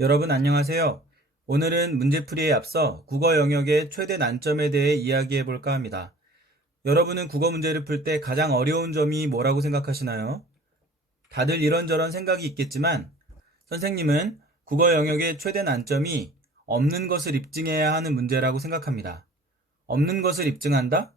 여러분 안녕하세요. 오늘은 문제풀이에 앞서 국어 영역의 최대 난점에 대해 이야기해 볼까 합니다. 여러분은 국어 문제를 풀 때 가장 어려운 점이 뭐라고 생각하시나요? 다들 이런저런 생각이 있겠지만 선생님은 국어 영역의 최대 난점이 없는 것을 입증해야 하는 문제라고 생각합니다. 없는 것을 입증한다?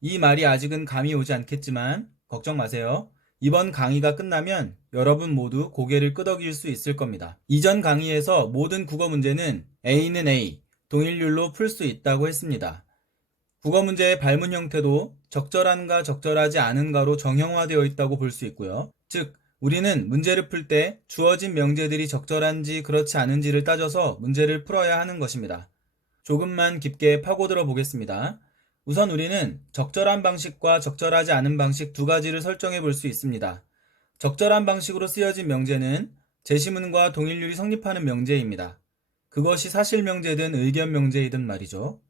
이 말이 아직은 감이 오지 않겠지만 걱정 마세요. 이번 강의가 끝나면 여러분 모두 고개를 끄덕일 수 있을 겁니다. 이전 강의에서 모든 국어 문제는 A는 A, 동일률로 풀 수 있다고 했습니다. 국어 문제의 발문 형태도 적절한가 적절하지 않은가로 정형화되어 있다고 볼 수 있고요. 즉, 우리는 문제를 풀 때 주어진 명제들이 적절한지 그렇지 않은지를 따져서 문제를 풀어야 하는 것입니다. 조금만 깊게 파고들어 보겠습니다. 우선 우리는 적절한 방식과 적절하지 않은 방식 두 가지를 설정해 볼 수 있습니다. 적절한 방식으로 쓰여진 명제는 제시문과 동일률이 성립하는 명제입니다. 그것이 사실 명제든 의견 명제이든 말이죠.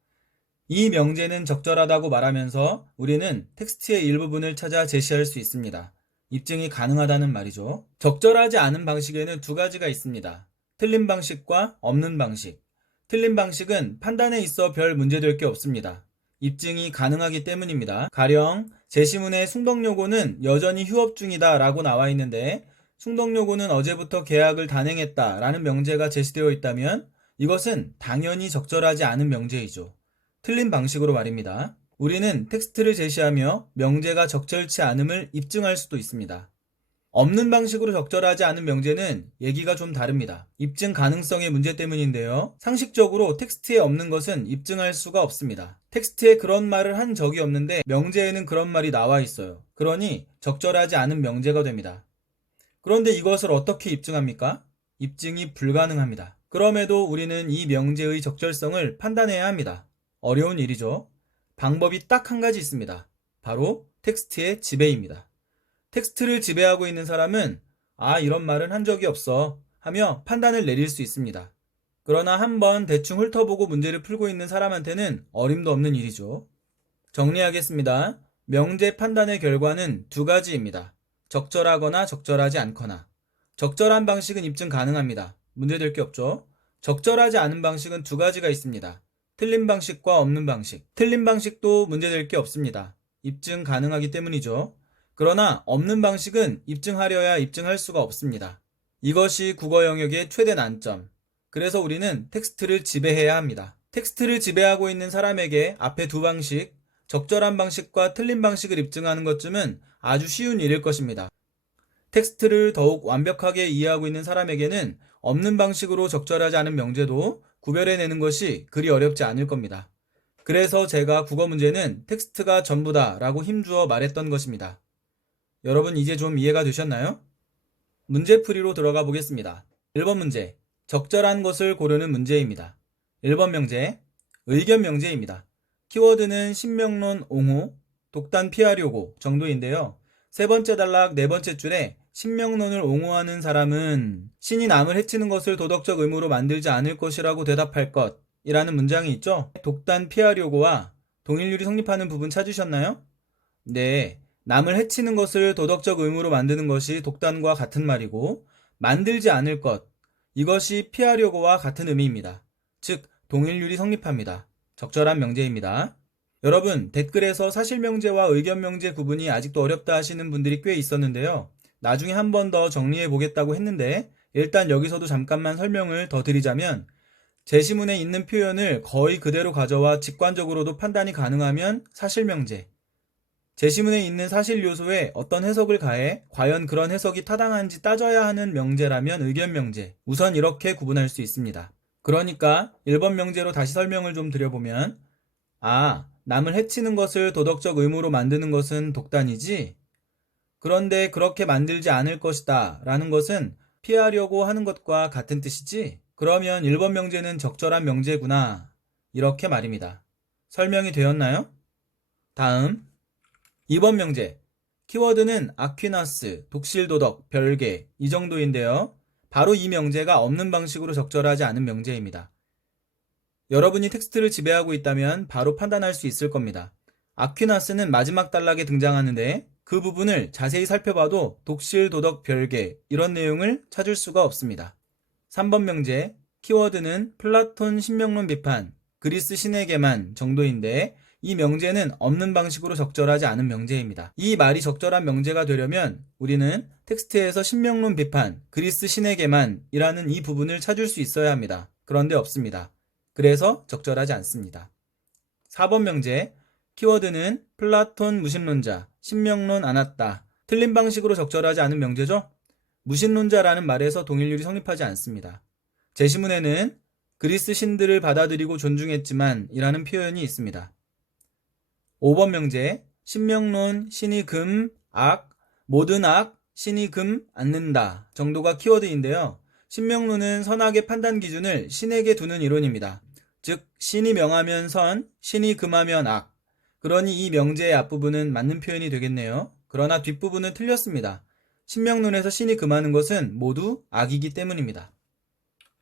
이 명제는 적절하다고 말하면서 우리는 텍스트의 일부분을 찾아 제시할 수 있습니다. 입증이 가능하다는 말이죠. 적절하지 않은 방식에는 두 가지가 있습니다. 틀린 방식과 없는 방식. 틀린 방식은 판단에 있어 별 문제될 게 없습니다. 입증이 가능하기 때문입니다. 가령 제시문의 숭덕요고는 여전히 휴업 중이다 라고 나와 있는데 숭덕요고는 어제부터 계약을 단행했다 라는 명제가 제시되어 있다면 이것은 당연히 적절하지 않은 명제이죠. 틀린 방식으로 말입니다. 우리는 텍스트를 제시하며 명제가 적절치 않음을 입증할 수도 있습니다. 없는 방식으로 적절하지 않은 명제는 얘기가 좀 다릅니다. 입증 가능성의 문제 때문인데요. 상식적으로 텍스트에 없는 것은 입증할 수가 없습니다. 텍스트에 그런 말을 한 적이 없는데 명제에는 그런 말이 나와 있어요. 그러니 적절하지 않은 명제가 됩니다. 그런데 이것을 어떻게 입증합니까? 입증이 불가능합니다. 그럼에도 우리는 이 명제의 적절성을 판단해야 합니다. 어려운 일이죠. 방법이 딱 한 가지 있습니다. 바로 텍스트의 지배입니다. 텍스트를 지배하고 있는 사람은 이런 말은 한 적이 없어 하며 판단을 내릴 수 있습니다. 그러나 한번 대충 훑어보고 문제를 풀고 있는 사람한테는 어림도 없는 일이죠. 정리하겠습니다. 명제 판단의 결과는 두 가지입니다. 적절하거나 적절하지 않거나. 적절한 방식은 입증 가능합니다. 문제될 게 없죠. 적절하지 않은 방식은 두 가지가 있습니다. 틀린 방식과 없는 방식. 틀린 방식도 문제될 게 없습니다. 입증 가능하기 때문이죠. 그러나 없는 방식은 입증하려야 입증할 수가 없습니다. 이것이 국어 영역의 최대 난점. 그래서 우리는 텍스트를 지배해야 합니다. 텍스트를 지배하고 있는 사람에게 앞에 두 방식, 적절한 방식과 틀린 방식을 입증하는 것쯤은 아주 쉬운 일일 것입니다. 텍스트를 더욱 완벽하게 이해하고 있는 사람에게는 없는 방식으로 적절하지 않은 명제도 구별해내는 것이 그리 어렵지 않을 겁니다. 그래서 제가 국어 문제는 텍스트가 전부다 라고 힘주어 말했던 것입니다. 여러분 이제 좀 이해가 되셨나요? 문제풀이로 들어가 보겠습니다. 1번 문제, 적절한 것을 고르는 문제입니다. 1번 명제, 의견 명제입니다. 키워드는 신명론 옹호, 독단 피하려고 정도인데요. 세 번째 단락 네 번째 줄에 신명론을 옹호하는 사람은 신이 남을 해치는 것을 도덕적 의무로 만들지 않을 것이라고 대답할 것 이라는 문장이 있죠. 독단 피하려고와 동일률이 성립하는 부분 찾으셨나요? 네. 남을 해치는 것을 도덕적 의무로 만드는 것이 독단과 같은 말이고 만들지 않을 것, 이것이 피하려고와 같은 의미입니다. 즉, 동일률이 성립합니다. 적절한 명제입니다. 여러분, 댓글에서 사실명제와 의견명제 구분이 아직도 어렵다 하시는 분들이 꽤 있었는데요. 나중에 한 번 더 정리해 보겠다고 했는데 일단 여기서도 잠깐만 설명을 더 드리자면 제시문에 있는 표현을 거의 그대로 가져와 직관적으로도 판단이 가능하면 사실명제, 제시문에 있는 사실 요소에 어떤 해석을 가해 과연 그런 해석이 타당한지 따져야 하는 명제라면 의견 명제. 우선 이렇게 구분할 수 있습니다. 그러니까 1번 명제로 다시 설명을 좀 드려보면 남을 해치는 것을 도덕적 의무로 만드는 것은 독단이지? 그런데 그렇게 만들지 않을 것이다 라는 것은 피하려고 하는 것과 같은 뜻이지? 그러면 1번 명제는 적절한 명제구나. 이렇게 말입니다. 설명이 되었나요? 다음 2번 명제. 키워드는 아퀴나스, 독실도덕, 별개 이 정도인데요. 바로 이 명제가 없는 방식으로 적절하지 않은 명제입니다. 여러분이 텍스트를 지배하고 있다면 바로 판단할 수 있을 겁니다. 아퀴나스는 마지막 단락에 등장하는데 그 부분을 자세히 살펴봐도 독실도덕, 별개 이런 내용을 찾을 수가 없습니다. 3번 명제, 키워드는 플라톤 신명론 비판, 그리스 신에게만 정도인데 이 명제는 없는 방식으로 적절하지 않은 명제입니다. 이 말이 적절한 명제가 되려면 우리는 텍스트에서 신명론 비판, 그리스 신에게만 이라는 이 부분을 찾을 수 있어야 합니다. 그런데 없습니다. 그래서 적절하지 않습니다. 4번 명제, 키워드는 플라톤 무신론자, 신명론 안 왔다. 틀린 방식으로 적절하지 않은 명제죠? 무신론자라는 말에서 동일률이 성립하지 않습니다. 제시문에는 그리스 신들을 받아들이고 존중했지만 이라는 표현이 있습니다. 5번 명제, 신명론, 신이 금, 악, 모든 악, 신이 금, 않는다 정도가 키워드인데요. 신명론은 선악의 판단 기준을 신에게 두는 이론입니다. 즉, 신이 명하면 선, 신이 금하면 악. 그러니 이 명제의 앞부분은 맞는 표현이 되겠네요. 그러나 뒷부분은 틀렸습니다. 신명론에서 신이 금하는 것은 모두 악이기 때문입니다.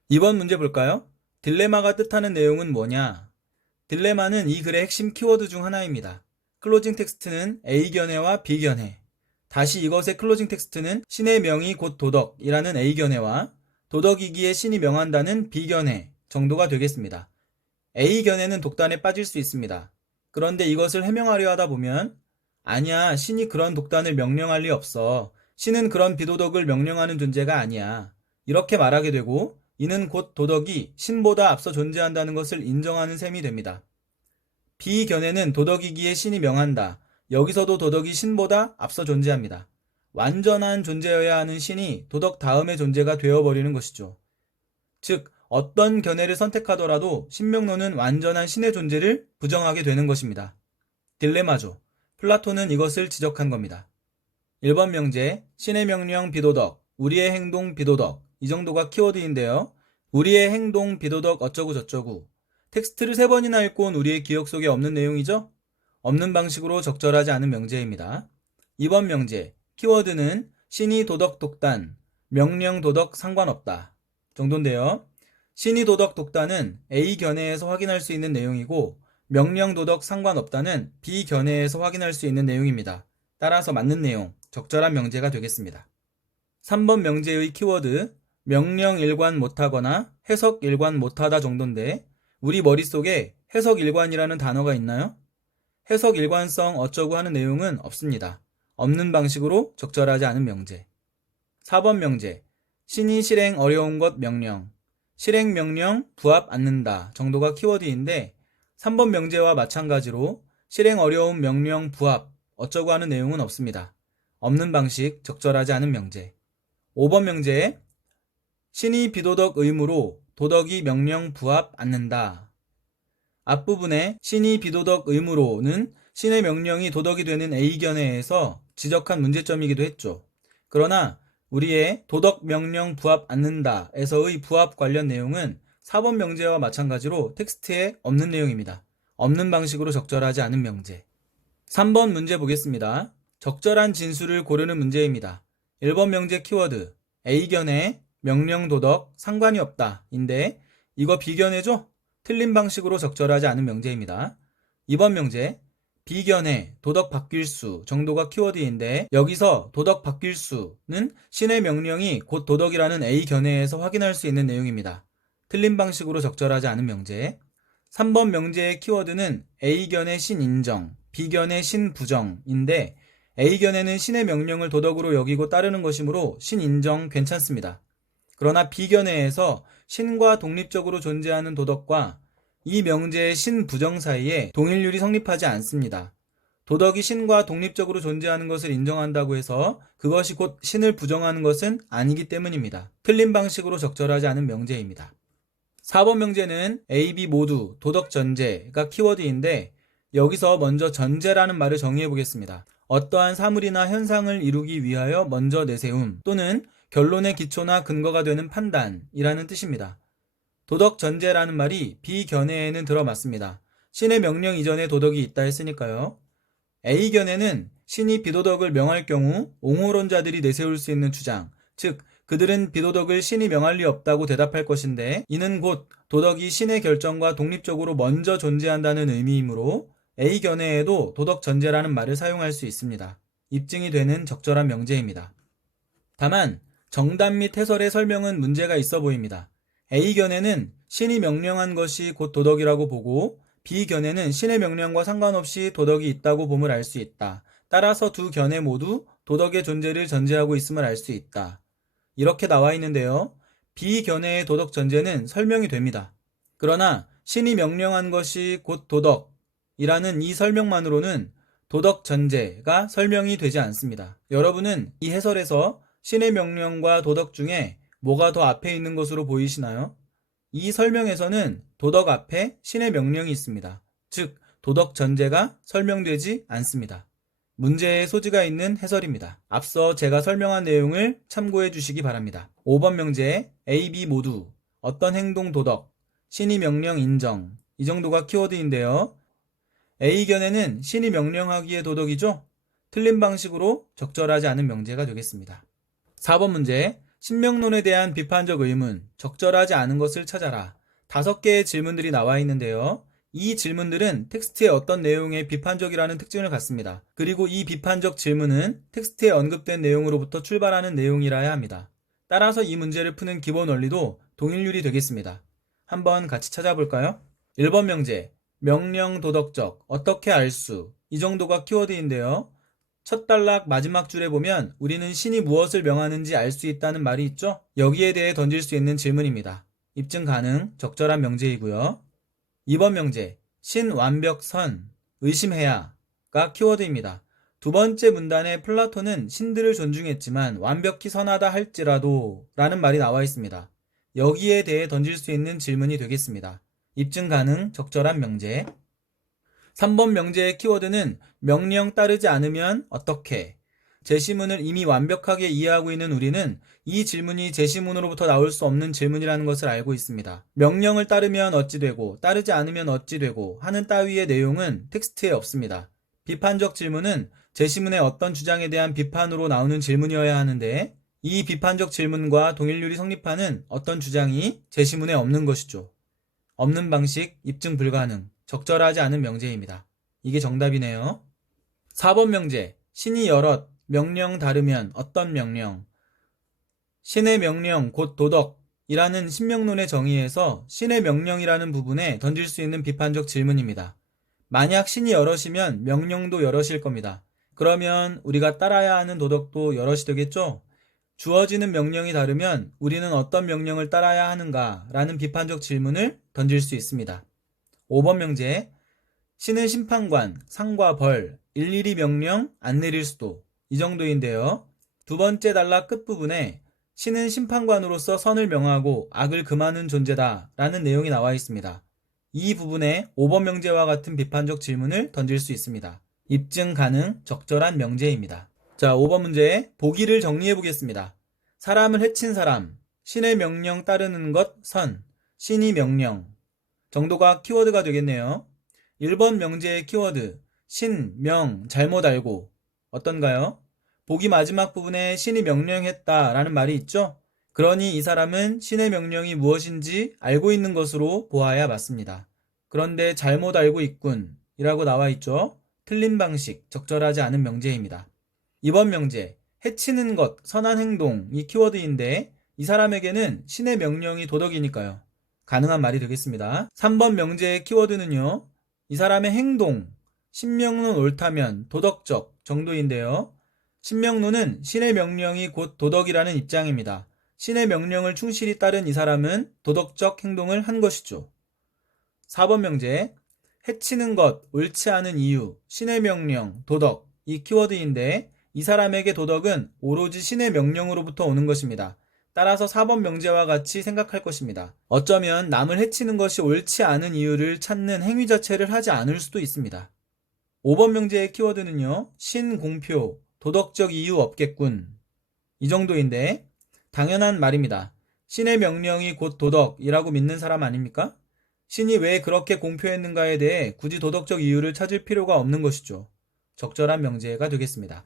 이번 문제 볼까요? 딜레마가 뜻하는 내용은 뭐냐? 딜레마는 이 글의 핵심 키워드 중 하나입니다. 클로징 텍스트는 A견해와 B견해. 다시 이것의 클로징 텍스트는 신의 명이 곧 도덕이라는 A견해와 도덕이기에 신이 명한다는 B견해 정도가 되겠습니다. A견해는 독단에 빠질 수 있습니다. 그런데 이것을 해명하려 하다 보면 아니야, 신이 그런 독단을 명령할 리 없어. 신은 그런 비도덕을 명령하는 존재가 아니야. 이렇게 말하게 되고 이는 곧 도덕이 신보다 앞서 존재한다는 것을 인정하는 셈이 됩니다. 비견해는 도덕이기에 신이 명한다. 여기서도 도덕이 신보다 앞서 존재합니다. 완전한 존재여야 하는 신이 도덕 다음의 존재가 되어버리는 것이죠. 즉, 어떤 견해를 선택하더라도 신명론은 완전한 신의 존재를 부정하게 되는 것입니다. 딜레마죠. 플라톤은 이것을 지적한 겁니다. 1번 명제, 신의 명령 비도덕, 우리의 행동 비도덕. 이 정도가 키워드인데요. 우리의 행동 비도덕 어쩌고 저쩌고. 텍스트를 3번이나 읽고 온 우리의 기억 속에 없는 내용이죠? 없는 방식으로 적절하지 않은 명제입니다. 2번 명제, 키워드는 신이 도덕 독단, 명령 도덕 상관없다 정도인데요. 신이 도덕 독단은 A견해에서 확인할 수 있는 내용이고 명령 도덕 상관없다는 B견해에서 확인할 수 있는 내용입니다. 따라서 맞는 내용, 적절한 명제가 되겠습니다. 3번 명제의 키워드, 명령 일관 못하거나 해석 일관 못하다 정도인데 우리 머릿속에 해석 일관이라는 단어가 있나요? 해석 일관성 어쩌고 하는 내용은 없습니다. 없는 방식으로 적절하지 않은 명제. 4번 명제, 신이 실행 어려운 것 명령, 실행 명령 부합 않는다 정도가 키워드인데 3번 명제와 마찬가지로 실행 어려운 명령 부합 어쩌고 하는 내용은 없습니다. 없는 방식, 적절하지 않은 명제. 5번 명제, 신이 비도덕 의무로 도덕이 명령 부합 않는다. 앞부분에 신이 비도덕 의무로는 신의 명령이 도덕이 되는 A견해에서 지적한 문제점이기도 했죠. 그러나 우리의 도덕 명령 부합 않는다에서의 부합 관련 내용은 4번 명제와 마찬가지로 텍스트에 없는 내용입니다. 없는 방식으로 적절하지 않은 명제. 3번 문제 보겠습니다. 적절한 진수를 고르는 문제입니다. 1번 명제 키워드, A견해, 명령 도덕, 상관이 없다 인데 이거 B견해죠? 틀린 방식으로 적절하지 않은 명제입니다. 2번 명제, B견해, 도덕 바뀔 수 정도가 키워드인데 여기서 도덕 바뀔 수는 신의 명령이 곧 도덕이라는 A견해에서 확인할 수 있는 내용입니다. 틀린 방식으로 적절하지 않은 명제. 3번 명제의 키워드는 A견해 신 인정, B견해 신 부정인데 A견해는 신의 명령을 도덕으로 여기고 따르는 것이므로 신 인정 괜찮습니다. 그러나 B견해에서 신과 독립적으로 존재하는 도덕과 이 명제의 신 부정 사이에 동일률이 성립하지 않습니다. 도덕이 신과 독립적으로 존재하는 것을 인정한다고 해서 그것이 곧 신을 부정하는 것은 아니기 때문입니다. 틀린 방식으로 적절하지 않은 명제입니다. 4번 명제는 A, B 모두 도덕 전제가 키워드인데 여기서 먼저 전제라는 말을 정의해 보겠습니다. 어떠한 사물이나 현상을 이루기 위하여 먼저 내세움 또는 결론의 기초나 근거가 되는 판단이라는 뜻입니다. 도덕 전제라는 말이 B견해에는 들어맞습니다. 신의 명령 이전에 도덕이 있다 했으니까요. A견해는 신이 비도덕을 명할 경우 옹호론자들이 내세울 수 있는 주장, 즉 그들은 비도덕을 신이 명할 리 없다고 대답할 것인데 이는 곧 도덕이 신의 결정과 독립적으로 먼저 존재한다는 의미이므로 A견해에도 도덕 전제라는 말을 사용할 수 있습니다. 입증이 되는 적절한 명제입니다. 다만 정답 및 해설의 설명은 문제가 있어 보입니다. A견에는 신이 명령한 것이 곧 도덕이라고 보고 B견에는 신의 명령과 상관없이 도덕이 있다고 봄을 알 수 있다. 따라서 두 견해 모두 도덕의 존재를 전제하고 있음을 알 수 있다. 이렇게 나와 있는데요. B견해의 도덕 전제는 설명이 됩니다. 그러나 신이 명령한 것이 곧 도덕이라는 이 설명만으로는 도덕 전제가 설명이 되지 않습니다. 여러분은 이 해설에서 신의 명령과 도덕 중에 뭐가 더 앞에 있는 것으로 보이시나요? 이 설명에서는 도덕 앞에 신의 명령이 있습니다. 즉, 도덕 전제가 설명되지 않습니다. 문제의 소지가 있는 해설입니다. 앞서 제가 설명한 내용을 참고해 주시기 바랍니다. 5번 명제 A, B 모두 어떤 행동 도덕, 신이 명령 인정 이 정도가 키워드인데요. A견에는 신이 명령하기에 도덕이죠? 틀린 방식으로 적절하지 않은 명제가 되겠습니다. 4번 문제 신명론에 대한 비판적 의문, 적절하지 않은 것을 찾아라. 5개의 질문들이 나와 있는데요. 이 질문들은 텍스트의 어떤 내용에 비판적이라는 특징을 갖습니다. 그리고 이 비판적 질문은 텍스트에 언급된 내용으로부터 출발하는 내용이라야 합니다. 따라서 이 문제를 푸는 기본 원리도 동일률이 되겠습니다. 한번 같이 찾아볼까요? 1번 명제 명령 도덕적, 어떻게 알 수, 이 정도가 키워드인데요. 첫 단락 마지막 줄에 보면 우리는 신이 무엇을 명하는지 알 수 있다는 말이 있죠? 여기에 대해 던질 수 있는 질문입니다. 입증 가능, 적절한 명제이고요. 2번 명제, 신 완벽 선, 의심해야가 키워드입니다. 두 번째 문단에 플라톤은 신들을 존중했지만 완벽히 선하다 할지라도 라는 말이 나와 있습니다. 여기에 대해 던질 수 있는 질문이 되겠습니다. 입증 가능, 적절한 명제. 3번 명제의 키워드는 명령 따르지 않으면 어떻게? 제시문을 이미 완벽하게 이해하고 있는 우리는 이 질문이 제시문으로부터 나올 수 없는 질문이라는 것을 알고 있습니다. 명령을 따르면 어찌 되고 따르지 않으면 어찌 되고 하는 따위의 내용은 텍스트에 없습니다. 비판적 질문은 제시문의 어떤 주장에 대한 비판으로 나오는 질문이어야 하는데 이 비판적 질문과 동일률이 성립하는 어떤 주장이 제시문에 없는 것이죠. 없는 방식, 입증 불가능, 적절하지 않은 명제입니다. 이게 정답이네요. 4번 명제, 신이 여럿, 명령 다르면 어떤 명령? 신의 명령, 곧 도덕이라는 신명론의 정의에서 신의 명령이라는 부분에 던질 수 있는 비판적 질문입니다. 만약 신이 여럿이면 명령도 여럿일 겁니다. 그러면 우리가 따라야 하는 도덕도 여럿이 되겠죠? 주어지는 명령이 다르면 우리는 어떤 명령을 따라야 하는가? 라는 비판적 질문을 던질 수 있습니다. 5번 명제, 신은 심판관, 상과 벌, 일일이 명령 안 내릴 수도 이 정도인데요. 두 번째 단락 끝부분에 신은 심판관으로서 선을 명하고 악을 금하는 존재다 라는 내용이 나와 있습니다. 이 부분에 5번 명제와 같은 비판적 질문을 던질 수 있습니다. 입증 가능, 적절한 명제입니다. 자, 5번 문제 보기를 정리해 보겠습니다. 사람을 해친 사람, 신의 명령 따르는 것, 선, 신이 명령 정도가 키워드가 되겠네요. 1번 명제의 키워드, 신, 명, 잘못 알고 어떤가요? 보기 마지막 부분에 신이 명령했다 라는 말이 있죠? 그러니 이 사람은 신의 명령이 무엇인지 알고 있는 것으로 보아야 맞습니다. 그런데 잘못 알고 있군 이라고 나와 있죠? 틀린 방식, 적절하지 않은 명제입니다. 2번 명제, 해치는 것, 선한 행동 이 키워드인데 이 사람에게는 신의 명령이 도덕이니까요. 가능한 말이 되겠습니다. 3번 명제의 키워드는요. 이 사람의 행동, 신명론 옳다면 도덕적 정도인데요. 신명론은 신의 명령이 곧 도덕이라는 입장입니다. 신의 명령을 충실히 따른 이 사람은 도덕적 행동을 한 것이죠. 4번 명제, 해치는 것, 옳지 않은 이유, 신의 명령, 도덕 이 키워드인데 이 사람에게 도덕은 오로지 신의 명령으로부터 오는 것입니다. 따라서 4번 명제와 같이 생각할 것입니다. 어쩌면 남을 해치는 것이 옳지 않은 이유를 찾는 행위 자체를 하지 않을 수도 있습니다. 5번 명제의 키워드는요. 신공표, 도덕적 이유 없겠군. 이 정도인데 당연한 말입니다. 신의 명령이 곧 도덕이라고 믿는 사람 아닙니까? 신이 왜 그렇게 공표했는가에 대해 굳이 도덕적 이유를 찾을 필요가 없는 것이죠. 적절한 명제가 되겠습니다.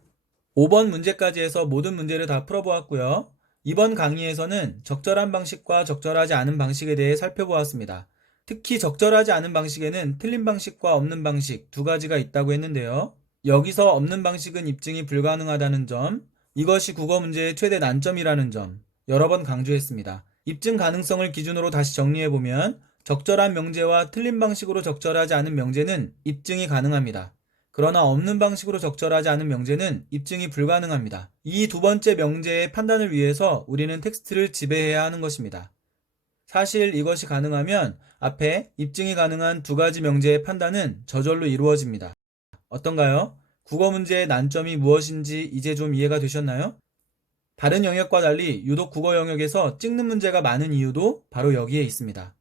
5번 문제까지 해서 모든 문제를 다 풀어보았고요. 이번 강의에서는 적절한 방식과 적절하지 않은 방식에 대해 살펴보았습니다. 특히 적절하지 않은 방식에는 틀린 방식과 없는 방식 두 가지가 있다고 했는데요. 여기서 없는 방식은 입증이 불가능하다는 점, 이것이 국어 문제의 최대 난점이라는 점 여러 번 강조했습니다. 입증 가능성을 기준으로 다시 정리해보면 적절한 명제와 틀린 방식으로 적절하지 않은 명제는 입증이 가능합니다. 그러나 없는 방식으로 적절하지 않은 명제는 입증이 불가능합니다. 이 두 번째 명제의 판단을 위해서 우리는 텍스트를 지배해야 하는 것입니다. 사실 이것이 가능하면 앞에 입증이 가능한 두 가지 명제의 판단은 저절로 이루어집니다. 어떤가요? 국어 문제의 난점이 무엇인지 이제 좀 이해가 되셨나요? 다른 영역과 달리 유독 국어 영역에서 찍는 문제가 많은 이유도 바로 여기에 있습니다.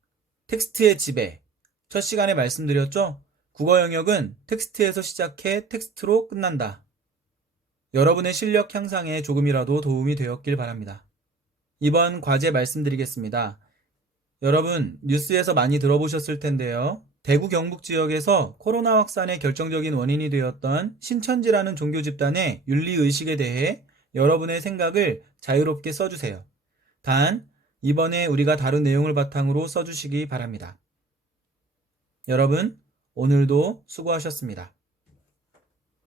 텍스트의 지배. 첫 시간에 말씀드렸죠? 국어 영역은 텍스트에서 시작해 텍스트로 끝난다. 여러분의 실력 향상에 조금이라도 도움이 되었길 바랍니다. 이번 과제 말씀드리겠습니다. 여러분, 뉴스에서 많이 들어보셨을 텐데요. 대구 경북 지역에서 코로나 확산의 결정적인 원인이 되었던 신천지라는 종교 집단의 윤리의식에 대해 여러분의 생각을 자유롭게 써주세요. 단, 이번에 우리가 다룬 내용을 바탕으로 써주시기 바랍니다. 여러분, 오늘도 수고하셨습니다.